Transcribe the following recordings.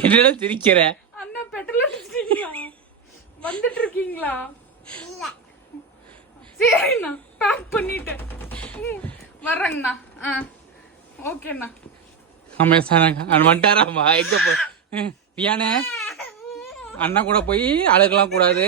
என்னடா சிரிக்கிற? அண்ணா பெட்ரோல் அடிச்சிட்டீங்களா? வந்துட்டு இருக்கீங்களா? சரிண்ணா, பேக் பண்ணிட்டேன். வர்றேங்கண்ணா. ஓகேண்ணா. அமேசானாங்க வந்துட்டாராம்மா. எங்க போ பியானே? அண்ணா கூட போய் அழுகலாம் கூடாது.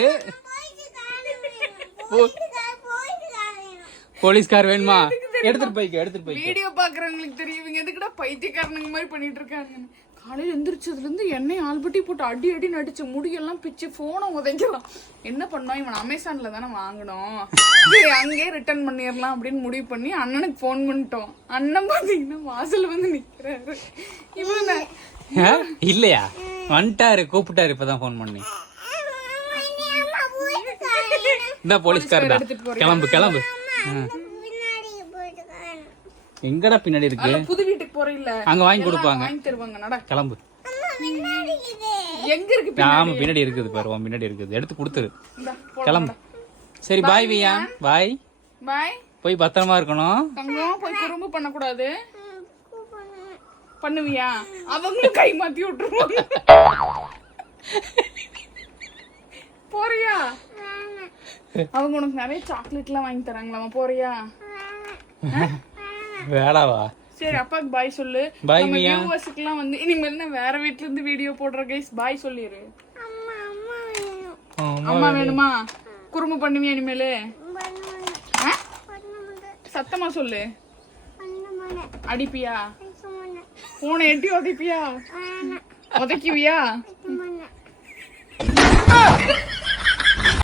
போலீஸ்கார் வேணுமா? எடுத்துட்டு போய் வீடியோ பாக்குறவங்களுக்கு தெரியும் இவங்க எதுக்குடா பைத்தியக்காரனுங்க மாதிரி பண்ணிட்டு இருக்காங்க. காலையில எந்திரிச்சதுல இருந்து எண்ணெய் ஆல்பட்டி போட்டு அடி அடி நடிச்சு முடியெல்லாம் பிச்சு போனை உதைக்கலாம். என்ன பண்ணோம், இவன் அமேசான்ல தானே வாங்கணும், சரி அங்கேயே ரிட்டர்ன் பண்ணிடலாம் அப்படின்னு முடிவு பண்ணி அண்ணனுக்கு போன் பண்ணிட்டோம். அண்ணன் பாத்தீங்கன்னா வாசல் வந்து நிக்கிறாரு. இவன இல்லையா வந்துட்டாரு, கூப்பிட்டாரு. இப்பதான் போன் பண்ணி இந்த போலீஸ்காரடா கிளம்பு கிளம்பு. எங்கடா பின்னாடி இருக்கு? புது வீட்டுக்கு போறீல்ல, அங்க வாங்கி கொடுப்பாங்க, வாங்கி தருவாங்க. நட கிளம்பு. எங்க இருக்கு? ஆமா பின்னாடி இருக்குது பாரு, பின்னாடி இருக்குது. எடுத்து கொடுத்துரு, கிளம்பு. சரி பாய் வியா, பாய் பாய். போய் பத்திரமா இருக்கணும். தங்கம் போய் குறும்பு பண்ண கூடாது. பண்ணுவியா? அவங்களும் கை மாத்தி விட்டுருவாங்க. போறியா? அவங்க உனக்கு நிறைய சாக்லேட் எல்லாம் வாங்கி தராங்களாமா, போறியா? வேடாவா? சரி அப்பாக்கு பாய் சொல்லு. பாய் நம்ம மியா. வியூவர்ஸ்க்குலாம் வந்து இனிமேல் நான் வேற வீட்ல இருந்து வீடியோ போடுற கைஸ், பாய் சொல்லிரு. அம்மா வேணுமா? குறும்பு பண்ணுவியா இனிமேலு? சத்தமா சொல்லு. அடிப்பியா? போனை எட்டி உதைப்பியா? உதைக்குவியா?